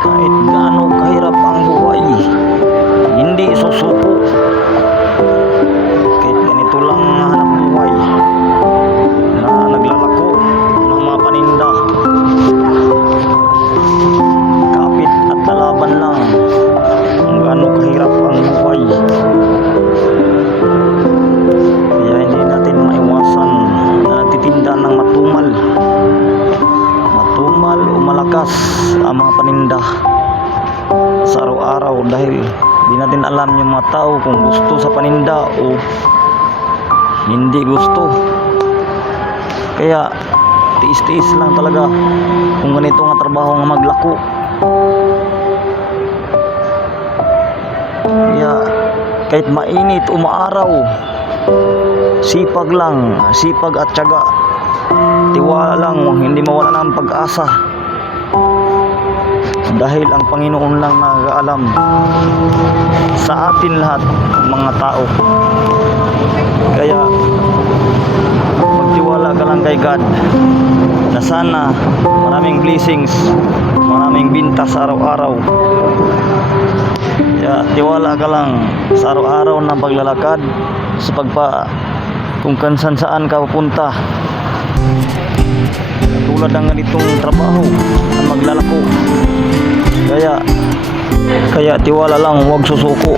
Kahit gaano kahirap ang buhay, hindi susuko. Kahit ganito lang ang hanap buhay na naglalako ng mga paninda, kapit at lalaban lang kung gaano kahirap ang buhay. Kaya hindi natin maiwasan na nagtitinda ng matumal o malakas ang mga paninda sa araw-araw, dahil di natin alam yung mga tao kung gusto sa paninda o hindi gusto. Kaya tiis-tiis lang talaga kung ganito nga trabaho nga maglako. Kaya kahit mainit o maaraw, sipag lang, sipag at tiyaga, tiwala lang, hindi mawala ng pag-asa, dahil ang Panginoon lang nag-aalam sa atin lahat, mga tao. Kaya magtiwala ka lang kay God na sana maraming blessings, maraming binta sa araw-araw. Kaya tiwala ka lang sa araw-araw ng paglalakad sa kung saan ka pupunta, tulad ng ganitong trabaho na maglalako. Kaya tiwala lang, huwag susuko.